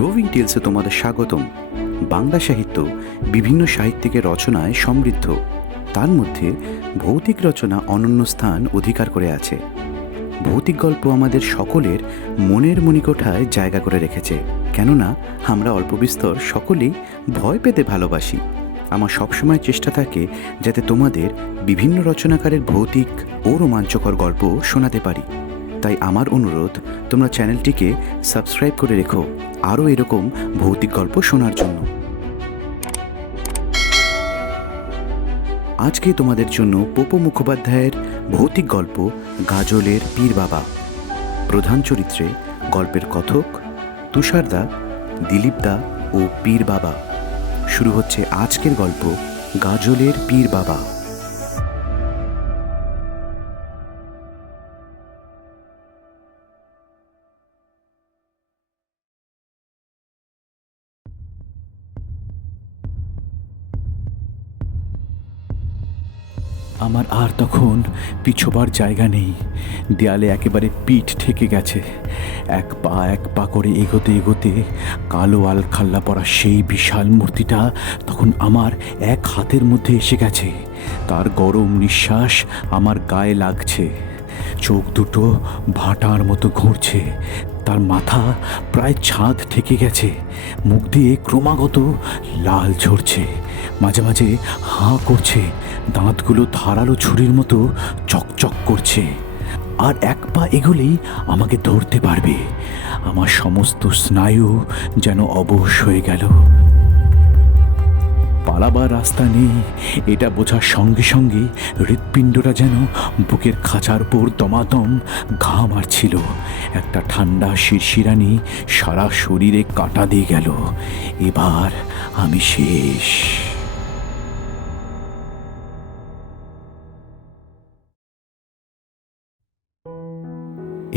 Roving টেলসে তোমাদের স্বাগতম। বাংলা সাহিত্য বিভিন্ন সাহিত্যিকের রচনায় সমৃদ্ধ। তার মধ্যে ভৌতিক রচনা অনন্য স্থান অধিকার করে আছে। ভৌতিক গল্প আমাদের সকলের মনের মণিকোঠায় জায়গা করে রেখেছে, কেননা আমরা অল্প বিস্তর সকলেই ভয় পেতে ভালোবাসি। আমার সবসময় চেষ্টা থাকে যাতে তোমাদের বিভিন্ন রচনাকারের ভৌতিক ও রোমাঞ্চকর গল্প শোনাতে পারি। তাই আমার অনুরোধ, তোমরা চ্যানেলটিকে সাবস্ক্রাইব করে রেখো আরও এরকম ভৌতিক গল্প শোনার জন্য। আজকে তোমাদের জন্য পোপো মুখোপাধ্যায়ের ভৌতিক গল্প গাজলের পীর বাবা। প্রধান চরিত্রে গল্পের কথক তুষারদা, দিলীপদা ও পীর বাবা। শুরু হচ্ছে আজকের গল্প গাজলের পীর বাবা। আমার আর তখন পিছোবার জায়গা নেই। দেয়ালে একেবারে পিঠ ঠেকে গেছে। এক পা করে এগোতে এগোতে কালো আলখাল্লা পরা সেই বিশাল মূর্তিটা তখন আমার এক হাতের মধ্যে এসে গেছে। তার গরম নিঃশ্বাস আমার গায়ে লাগছে। চোখ দুটো ভাটার মতো ঘুরছে। তার মাথা প্রায় ছাদ ঠেকে গেছে। মুখ দিয়ে ক্রমাগত লাল ঝরছে। মাঝে মাঝে হাঁ করছে। দাঁতগুলো ধারালো ছুরির মতো চকচক করছে। আর এক পা এগোলেই আমাকে ধরতে পারবে। আমার সমস্ত স্নায়ু যেন অবশ হয়ে গেল। পালাবার রাস্তা নেই এটা বোঝার সঙ্গে সঙ্গে হৃৎপিণ্ডটা যেন বুকের খাঁচার উপর দমাদম ঘা মারছিল। একটা ঠান্ডা শিরশিরানি সারা শরীরে কাটা দিয়ে গেল। এবার আমি শেষ।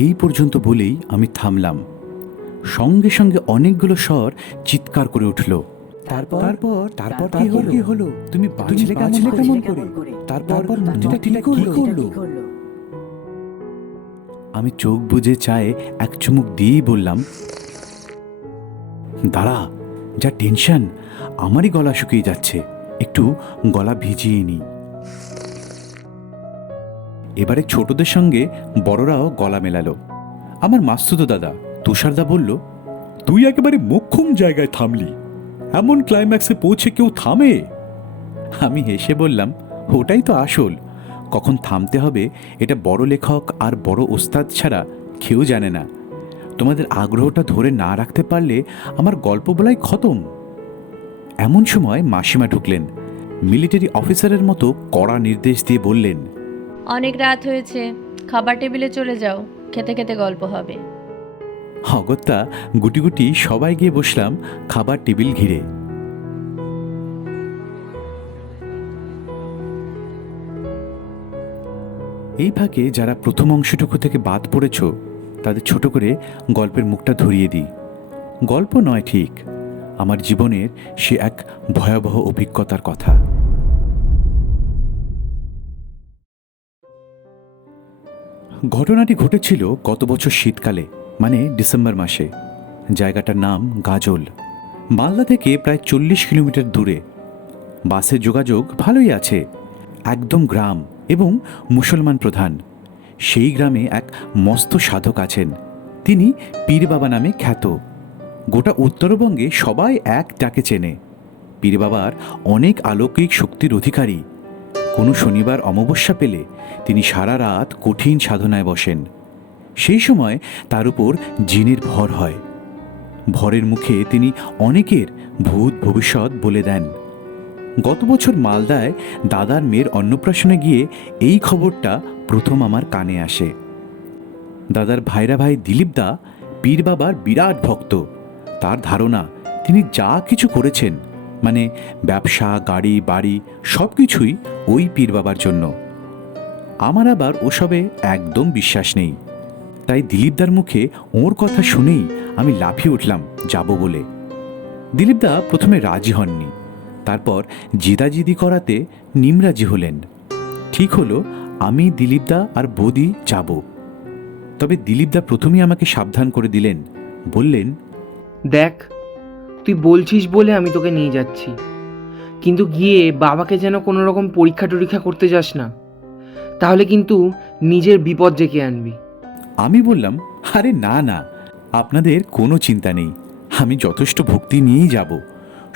এই পর্যন্ত বলেই আমি থামলাম। সঙ্গে সঙ্গে অনেকগুলো স্বর চিৎকার করে উঠল। তারপর কি হলো? তুমি বাঁচলে কেমন করে? তারপর মূর্তিটা কি করলো? আমি চোখ বুজে চায়ে এক চুমুক দিয়েই বললাম, দাঁড়া, যা টেনশন, আমারই গলা শুকিয়ে যাচ্ছে, একটু গলা ভিজিয়ে নিই। এবারে ছোটদের সঙ্গে বড়রাও গলা মেলালো। আমার মাসতুতো দাদা তুষারদা বলল, তুই একেবারে মোক্ষম জায়গায় থামলি। এমন ক্লাইম্যাক্সে পৌঁছে কেউ থামে? আমি হেসে বললাম, ওটাই তো আসল। কখন থামতে হবে এটা বড় লেখক আর বড় ওস্তাদ ছাড়া কেউ জানে না। তোমাদের আগ্রহটা ধরে না রাখতে পারলে আমার গল্প বলাই খতম। এমন সময় মাসিমা ঢুকলেন। মিলিটারি অফিসারের মতো কড়া নির্দেশ দিয়ে বললেন, অনেক রাত হয়েছে, খাবার টেবিলে চলে যাও, খেতে খেতে গল্প হবে। অগত্যা গুটি গুটি সবাই গিয়ে বসলাম খাবার টেবিল ঘিরে। এই ফাঁকে যারা প্রথম অংশটুকু থেকে বাদ পড়েছ তাদের ছোট করে গল্পের মুখটা ধরিয়ে দিই। গল্প নয় ঠিক, আমার জীবনের সে এক ভয়াবহ অভিজ্ঞতার কথা। ঘটনাটি ঘটেছিল গত বছর শীতকালে, মানে ডিসেম্বর মাসে। জায়গাটার নাম গাজল। মালদা থেকে প্রায় 40 কিলোমিটার দূরে। বাসের যোগাযোগ ভালোই আছে। একদম গ্রাম এবং মুসলমান প্রধান। সেই গ্রামে এক মস্ত সাধক আছেন। তিনি পীর বাবা নামে খ্যাত। গোটা উত্তরবঙ্গে সবাই এক ডাকে চেনে। পীর বাবার অনেক অলৌকিক শক্তির অধিকারী। কোনো শনিবার অমাবস্যা পেলে তিনি সারা রাত কঠিন সাধনায় বসেন। সেই সময় তার উপর জিনের ভর হয়। ভরের মুখে তিনি অনেকের ভূত ভবিষ্যৎ বলে দেন। গত বছর মালদায় দাদার মেয়ের অন্নপ্রাশনে গিয়ে এই খবরটা প্রথম আমার কানে আসে। দাদার ভাইরা ভাই দিলীপদা পীর বাবার বিরাট ভক্ত। তার ধারণা তিনি যা কিছু করেছেন, মানে ব্যবসা, গাড়ি, বাড়ি, সব কিছুই ওই পীর বাবার জন্য। আমার আবার ওসবে একদম বিশ্বাস নেই। তাই দিলীপদার মুখে ওর কথা শুনেই আমি লাফিয়ে উঠলাম যাব বলে। দিলীপদা প্রথমে রাজি হননি, তারপর জিদাজিদি করাতে নিমরাজি হলেন। ঠিক হলো আমি, দিলীপদা আর বৌদি যাব। তবে দিলীপদা প্রথমেই আমাকে সাবধান করে দিলেন, বললেন, দেখ, তুই বলছিস বলে আমি তোকে নিয়ে যাচ্ছি, কিন্তু গিয়ে বাবাকে যেন কোনো রকম পরীক্ষা টরীক্ষা করতে যাস না, তাহলে কিন্তু নিজের বিপদ ডেকে আনবি। আমি বললাম, আরে না না, আপনাদের কোনো চিন্তা নেই, আমি যথেষ্ট ভক্তি নিয়েই যাব,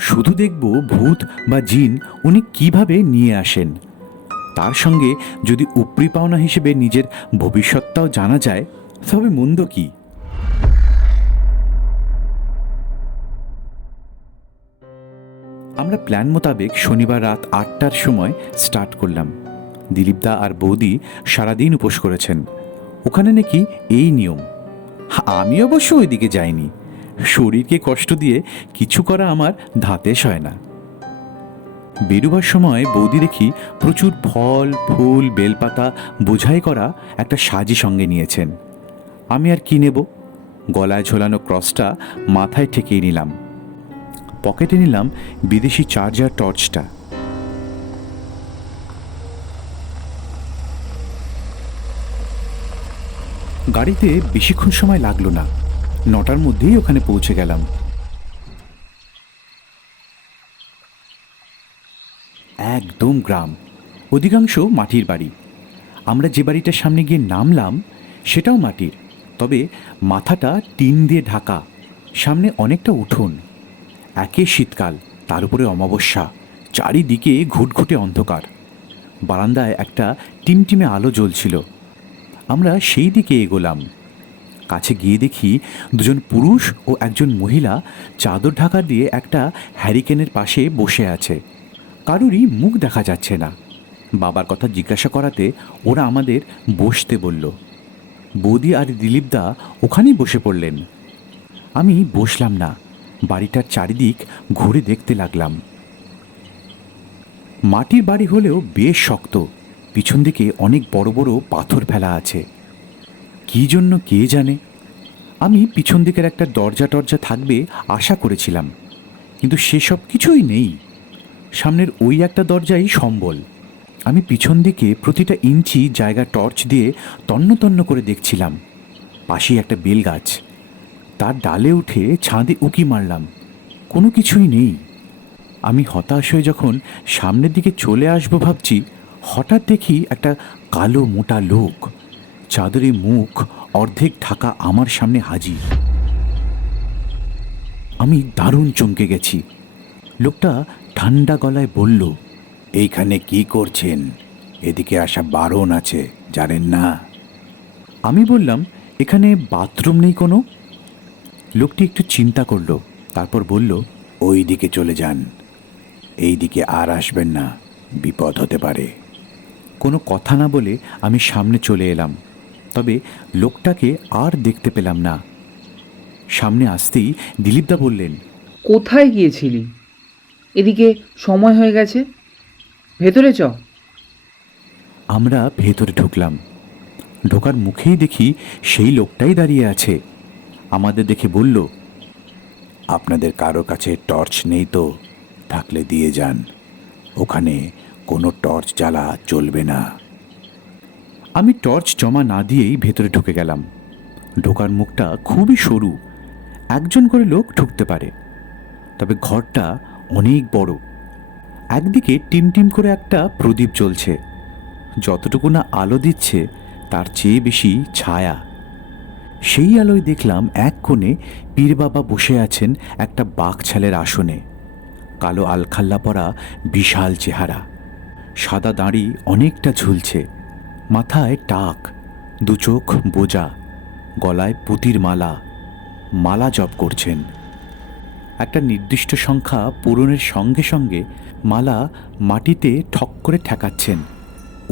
শুধু দেখব ভূত বা জিন উনি কিভাবে নিয়ে আসেন। তার সঙ্গে যদি উপরি পাওনা হিসেবে নিজের ভবিষ্যৎটাও জানা যায় তবে মন্দ কি। আমরা প্ল্যান মোতাবেক শনিবার রাত 8টার সময় স্টার্ট করলাম। দিলীপদা আর বৌদি সারাদিন উপোস করেছেন। ওখানে নাকি এই নিয়ম। আমি অবশ্য ওইদিকে যাইনি, শরীরকে কষ্ট দিয়ে কিছু করা আমার ধাতে সয় না। বেরুবার সময় বৌদি দেখি প্রচুর ফল ফুল বেলপাতা বোঝাই করা একটা সাজি সঙ্গে নিয়েছেন। আমি আর কি নেব, গলায় ঝোলানো ক্রসটা মাথায় ঠেকিয়ে নিলাম। পকেটে নিলাম বিদেশি চার্জার টর্চটা। গাড়িতে বেশিক্ষণ সময় লাগলো না, 9টার মধ্যেই ওখানে পৌঁছে গেলাম। একদম গ্রাম, অধিকাংশ মাটির বাড়ি। আমরা যে বাড়িটার সামনে গিয়ে নামলাম সেটাও মাটির, তবে মাথাটা টিন দিয়ে ঢাকা, সামনে অনেকটা উঠোন। একে শীতকাল, তার উপরে অমাবস্যা, চারিদিকে ঘুটঘুটে অন্ধকার। বারান্দায় একটা টিমটিমে আলো জ্বলছিল। আমরা সেই দিকে এগোলাম। কাছে গিয়ে দেখি দুজন পুরুষ ও একজন মহিলা চাদর ঢাকা দিয়ে একটা হ্যারিকেনের পাশে বসে আছে। কারুরই মুখ দেখা যাচ্ছে না। বাবার কথা জিজ্ঞাসা করাতে ওরা আমাদের বসতে বলল। বৌদি আর দিলীপদা ওখানেই বসে পড়লেন। আমি বসলাম না, বাড়িটার চারিদিক ঘুরে দেখতে লাগলাম। মাটির বাড়ি হলেও বেশ শক্ত, পিছন দিকে অনেক বড় বড় পাথর ফেলা আছে। কী জন্য কে জানে। আমি পিছন দিকের একটা দরজা টরজা থাকবে আশা করেছিলাম, কিন্তু সেসব কিছুই নেই। সামনের ওই একটা দরজাই সম্বল। আমি পিছন দিকে প্রতিটা ইঞ্চি জায়গা টর্চ দিয়ে তন্ন তন্ন করে দেখছিলাম। পাশেই একটা বেল গাছ, তার ডালে উঠে ছাদে উকি মারলাম, কোনো কিছুই নেই। আমি হতাশ হয়ে যখন সামনের দিকে চলে আসবো ভাবছি, হঠাৎ দেখি একটা কালো মোটা লোক চাদরে মুখ অর্ধেক ঢাকা আমার সামনে হাজির। আমি দারুণ চমকে গেছি। লোকটা ঠান্ডা গলায় বলল, এইখানে কি করছেন? এদিকে আসা বারণ আছে, জানেন না? আমি বললাম, এখানে বাথরুম নেই কোনো। লোকটি একটু চিন্তা করলো, তারপর বলল, ওই দিকে চলে যান, এই দিকে আর আসবেন না, বিপদ হতে পারে। কোনো কথা না বলে আমি সামনে চলে এলাম, তবে লোকটাকে আর দেখতে পেলাম না। সামনে আসতেই দিলীপদা বললেন, কোথায় গিয়েছিলি? এদিকে সময় হয়ে গেছে, ভেতরে চ। আমরা ভেতরে ঢুকলাম। ঢোকার মুখেই দেখি সেই লোকটাই দাঁড়িয়ে আছে। আমাদের দেখে বলল, আপনাদের কারো কাছে টর্চ নেই তো? থাকলে দিয়ে যান, ওখানে কোনো টর্চ জ্বালা চলবে না। আমি টর্চ জমা না দিয়েই ভেতরে ঢুকে গেলাম। ঢোকার মুখটা খুবই সরু, একজন করে লোক ঢুকতে পারে, তবে ঘরটা অনেক বড়। একদিকে টিমটিম করে একটা প্রদীপ জ্বলছে, যতটুকু না আলো দিচ্ছে তার চেয়ে বেশি ছায়া। সেই আলোয় দেখলাম এক কোণে পীর বাবা বসে আছেন একটা বাঘছালের আসনে। কালো আলখাল্লা পরা বিশাল চেহারা, সাদা দাড়ি অনেকটা ঝুলছে, মাথায় টাক, দু চোখ বোজা, গলায় পুতির মালা, মালা জপ করছেন। একটা নির্দিষ্ট সংখ্যা পূরণের সঙ্গে সঙ্গে মালা মাটিতে ঠক করে ঠেকাচ্ছেন।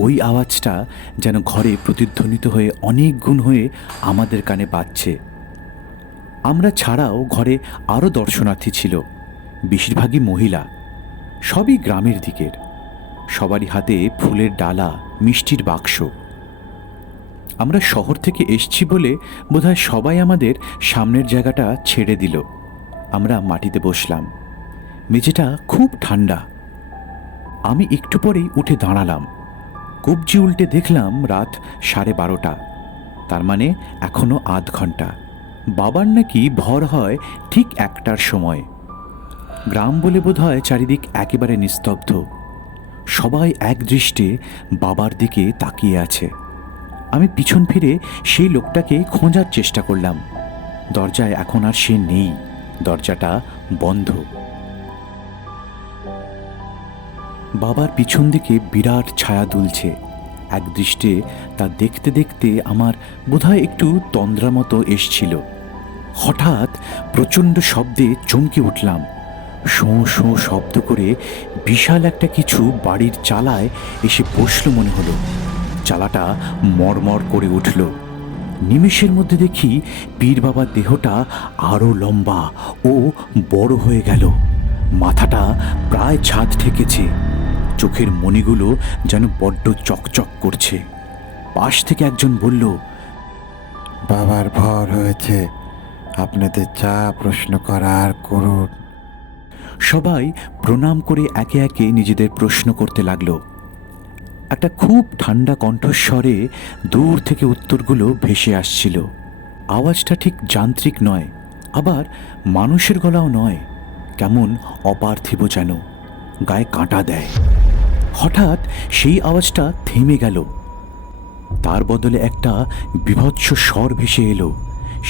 ওই আওয়াজটা যেন ঘরে প্রতিধ্বনিত হয়ে অনেক গুণ হয়ে আমাদের কানে বাজছে। আমরা ছাড়াও ঘরে আরও দর্শনার্থী ছিল, বেশিরভাগই মহিলা, সবই গ্রামের দিকের। সবারই হাতে ফুলের ডালা, মিষ্টির বাক্স। আমরা শহর থেকে এসছি বলে বোধহয় সবাই আমাদের সামনের জায়গাটা ছেড়ে দিল। আমরা মাটিতে বসলাম। মেঝেটা খুব ঠান্ডা। আমি একটু পরেই উঠে দাঁড়ালাম। কবজি উল্টে দেখলাম রাত 12:30। তার মানে এখনো আধ ঘন্টা। বাবার নাকি ভর হয় ঠিক 1টার সময়। গ্রাম বলে বোধ হয় চারিদিক একেবারে নিস্তব্ধ। সবাই এক দৃষ্টে বাবার দিকে তাকিয়ে আছে। আমি পিছন ফিরে সেই লোকটাকে খোঁজার চেষ্টা করলাম। দরজায় এখন আর সে নেই, দরজাটা বন্ধ। বাবার পিছন দিকে বিরাট ছায়া দুলছে। এক দৃষ্টে তা দেখতে দেখতে আমার বোধহয় একটু তন্দ্রা মতো এসছিল। হঠাৎ প্রচণ্ড শব্দে চমকে উঠলাম। শোঁ শোঁ শব্দ করে বিশাল একটা কিছু বাড়ির চালায় এসে বসলো মনে হলো। চালাটা মরমর করে উঠল। নিমেষের মধ্যে দেখি পীর বাবার দেহটা আরো লম্বা ও বড় হয়ে গেল। মাথাটা প্রায় ছাদ ঠেকেছে। চোখের মণিগুলো যেন বড্ড চকচক করছে। পাশ থেকে একজন বলল, বাবার ভর হয়েছে, আপনাদের যা প্রশ্ন করার করুন। সবাই প্রণাম করে একে একে নিজেদের প্রশ্ন করতে লাগলো। একটা খুব ঠান্ডা কণ্ঠস্বরে দূর থেকে উত্তরগুলো ভেসে আসছিল। আওয়াজটা ঠিক যান্ত্রিক নয়, আবার মানুষের গলাও নয়, কেমন অপার্থিব যেন, গায়ে কাঁটা দেয়। হঠাৎ সেই আওয়াজটা থেমে গেল। তার বদলে একটা বীভৎস স্বর ভেসে এলো।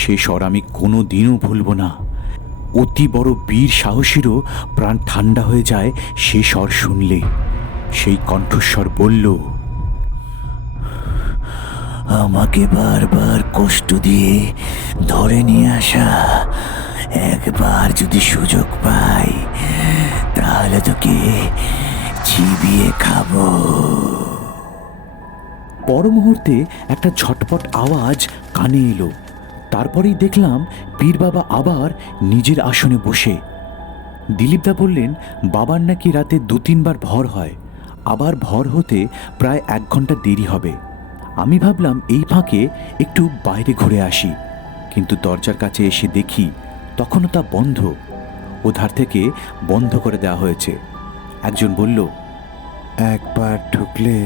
সে স্বর আমি কোনো দিনও ভুলব না। অতি বড় বীর সাহসীরও প্রাণ ঠান্ডা হয়ে যায় সে স্বর শুনলে। সেই কণ্ঠস্বর বলল, আমাকে বারবার কষ্ট দিয়ে ধরে নিয়ে আসা, একবার যদি সুযোগ পাই তাহলে তোকে চিবিয়ে খাবো। পর মুহূর্তে একটা ঝটপট আওয়াজ কানে এলো। তারপরেই দেখলাম পীর বাবা আবার নিজের আসনে বসে। দিলীপদা বললেন, বাবার নাকি রাতে 2-3 বার ভর হয়, আবার ভর হতে প্রায় 1 ঘন্টা দেরি হবে। আমি ভাবলাম এই ফাঁকে একটু বাইরে ঘুরে আসি, কিন্তু দরজার কাছে এসে দেখি তখনও তা বন্ধ। ওধার থেকে বন্ধ করে দেওয়া হয়েছে। একজন বলল, একবার ঢুকলে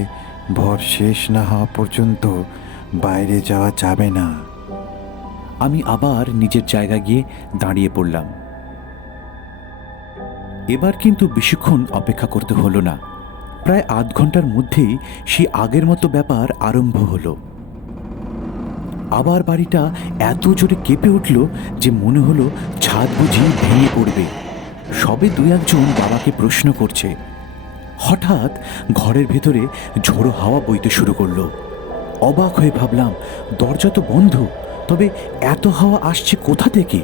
ভর শেষ না হওয়া পর্যন্ত বাইরে যাওয়া যাবে না। আমি আবার নিজের জায়গায় গিয়ে দাঁড়িয়ে পড়লাম। এবার কিন্তু বেশিক্ষণ অপেক্ষা করতে হলো না। প্রায় আধ ঘন্টার মধ্যেই সেই আগের মতো ব্যাপার আরম্ভ হলো। আবার বাড়িটা এত জোরে কেঁপে উঠল যে মনে হলো ছাদ বুঝি ভেঙে পড়বে। সবে 2-1 বাবাকে প্রশ্ন করছে। হঠাৎ ঘরের ভেতরে ঝোড়ো হাওয়া বইতে শুরু করলো। অবাক হয়ে ভাবলাম, দরজা তো বন্ধ, তবে এত হাওয়া আসছে কোথা থেকে?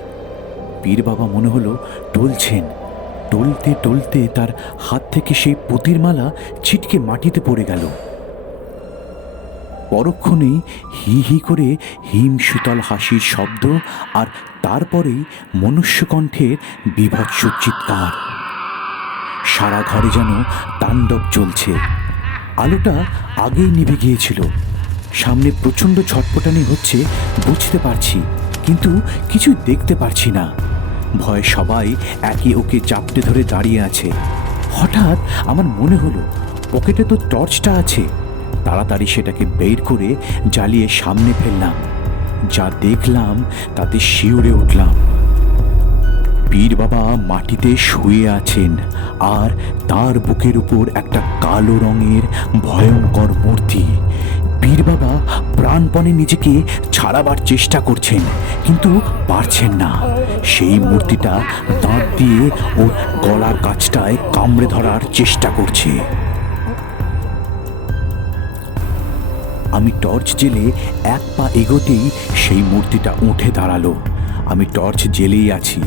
পীর বাবা মনে হলো টলছেন। টলতে টলতে তার হাত থেকে সেই পুঁতির মালা ছিটকে মাটিতে পড়ে গেল। পরক্ষণেই হি হি করে হিম শীতল হাসির শব্দ, আর তারপরেই মনুষ্যকণ্ঠের বীভৎস চিৎকার। সারা ঘরে যেন তাণ্ডব চলছে। আলোটা আগেই নিভে গিয়েছিল। সামনে প্রচণ্ড ছটপটানি হচ্ছে বুঝতে পারছি, কিন্তু কিছু দেখতে পারছি না। ভয়ে সবাই একে ওকে চাপটে ধরে দাঁড়িয়ে আছে। হঠাৎ আমার মনে হলো পকেটে তো টর্চটা আছে। তাড়াতাড়ি সেটাকে বের করে জ্বালিয়ে সামনে ফেললাম। যা দেখলাম তাতে শিউরে উঠলাম। পীর বাবা মাটিতে শুয়ে আছেন, আর তার বুকের উপর একটা কালো রঙের ভয়ঙ্কর মূর্তি। পীর বাবা প্রাণপণে নিজেকে ছাড়াবার চেষ্টা করছেন, কিন্তু পারছেন না। সেই মূর্তিটা দাঁত দিয়ে ওর গলার কাছটায় কামড়ে ধরার চেষ্টা করছে। আমি টর্চ জেলে 1 পা এগোতেই সেই মূর্তিটা উঠে দাঁড়ালো। আমি টর্চ জেলেই আছি।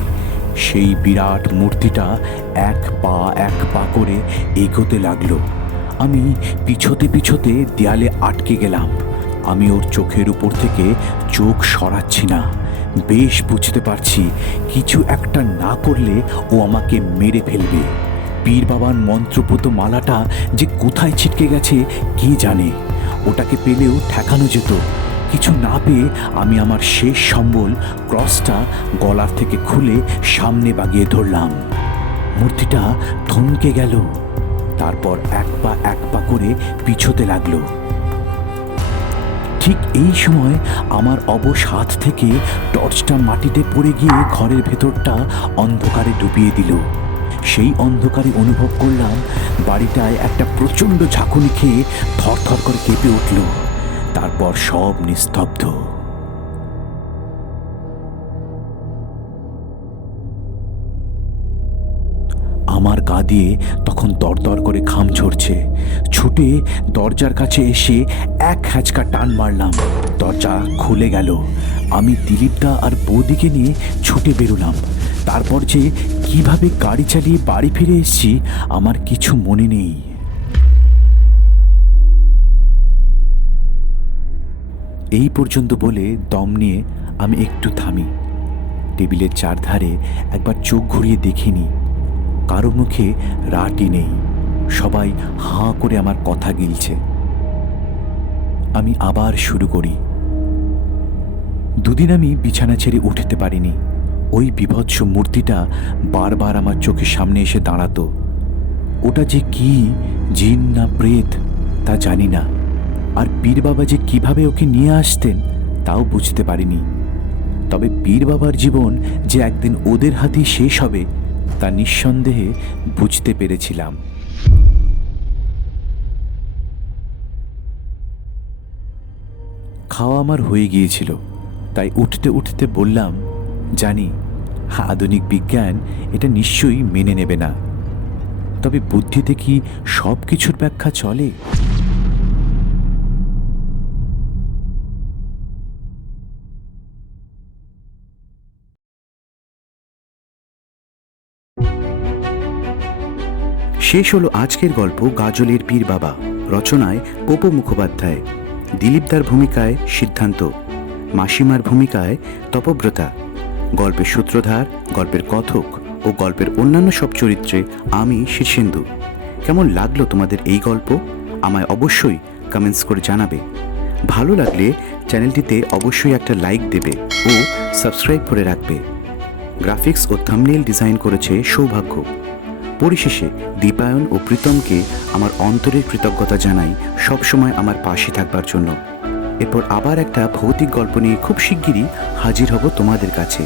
সেই বিরাট মূর্তিটা 1 পা করে এগোতে লাগলো। আমি পিছোতে পিছোতে দেয়ালে আটকে গেলাম। আমি ওর চোখের উপর থেকে চোখ সরাচ্ছি না। বেশ বুঝতে পারছি কিছু একটা না করলে ও আমাকে মেরে ফেলবে। পীর বাবার মন্ত্রপুত মালাটা যে কোথায় ছিটকে গেছে কে জানে। ওটাকে পেলেও ঠেকানো যেত। কিছু না পেয়ে আমি আমার শেষ সম্বল ক্রসটা গলার থেকে খুলে সামনে বাগিয়ে ধরলাম। মূর্তিটা থমকে গেল, তারপর 1 পা করে পিছোতে লাগলো। ঠিক এই সময় আমার অবশ হাত থেকে টর্চটা মাটিতে পড়ে গিয়ে ঘরের ভেতরটা অন্ধকারে ডুবিয়ে দিল। সেই অন্ধকারে অনুভব করলাম বাড়িটায় একটা প্রচণ্ড ঝাঁকুনি খেয়ে থরথর করে কেঁপে উঠল। তারপর সব নিস্তব্ধ। আমার গা দিয়ে তখন দরদর করে ঘাম ঝরছে। ছুটে দরজার কাছে এসে এক হ্যাঁচকা টান মারলাম, দরজা খুলে গেল। আমি দিলীপদা আর বৌদিকে নিয়ে ছুটে বেরোলাম। তারপর যে কিভাবে গাড়ি চালিয়ে বাড়ি ফিরে এসেছি আমার কিছু মনে নেই। এই পর্যন্ত বলে দম নিয়ে আমি একটু থামি। টেবিলের চারধারে একবার চোখ ঘুরিয়ে দেখিনি। কারো মুখে রাটি নেই, সবাই হাঁ করে আমার কথা গিলছে। আমি আবার শুরু করি। দুদিন আমি বিছানা ছেড়ে উঠতে পারিনি। ওই বিভৎস মূর্তিটা বারবার আমার চোখের সামনে এসে দাঁড়াতো। ওটা যে কি, জিন না প্রেত তা জানি না। আর পীর বাবা যে কিভাবে ওকে নিয়ে আসতেন তাও বুঝতে পারিনি। তবে পীর বাবার জীবন যে একদিন ওদের হাতেই শেষ হবে তা নিঃসন্দেহে বুঝতে পেরেছিলাম। খাওয়া আমার হয়ে গিয়েছিল, তাই উঠতে উঠতে বললাম, জানি আধুনিক বিজ্ঞান এটা নিশ্চয়ই মেনে নেবে না, তবে বুদ্ধিতে কি সব কিছুর ব্যাখ্যা চলে? শেষ হলো আজকের গল্প গাজলের পীর বাবা, রচনায় পোপো মুখোপাধ্যায়, দিলীপদার ভূমিকায় সিদ্ধান্ত, মাসিমার ভূমিকায় তপব্রতা, গল্পের সূত্রধার, গল্পের কথক ও গল্পের অন্যান্য সব চরিত্রে আমি শীর্ষেন্দু। কেমন লাগলো তোমাদের এই গল্প আমায় অবশ্যই কমেন্টস করে জানাবে। ভালো লাগলে চ্যানেলটিতে অবশ্যই একটা লাইক দেবে ও সাবস্ক্রাইব করে রাখবে। গ্রাফিক্স ও থাম্বনেইল ডিজাইন করেছে সৌভাগ্য। পরিশেষে দীপায়ন ও প্রীতমকে আমার অন্তরের কৃতজ্ঞতা জানাই সবসময় আমার পাশে থাকবার জন্য। এরপর আবার একটা ভৌতিক গল্প নিয়ে খুব শিগগিরই হাজির হব তোমাদের কাছে।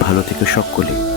ভালো থেকো সকলে।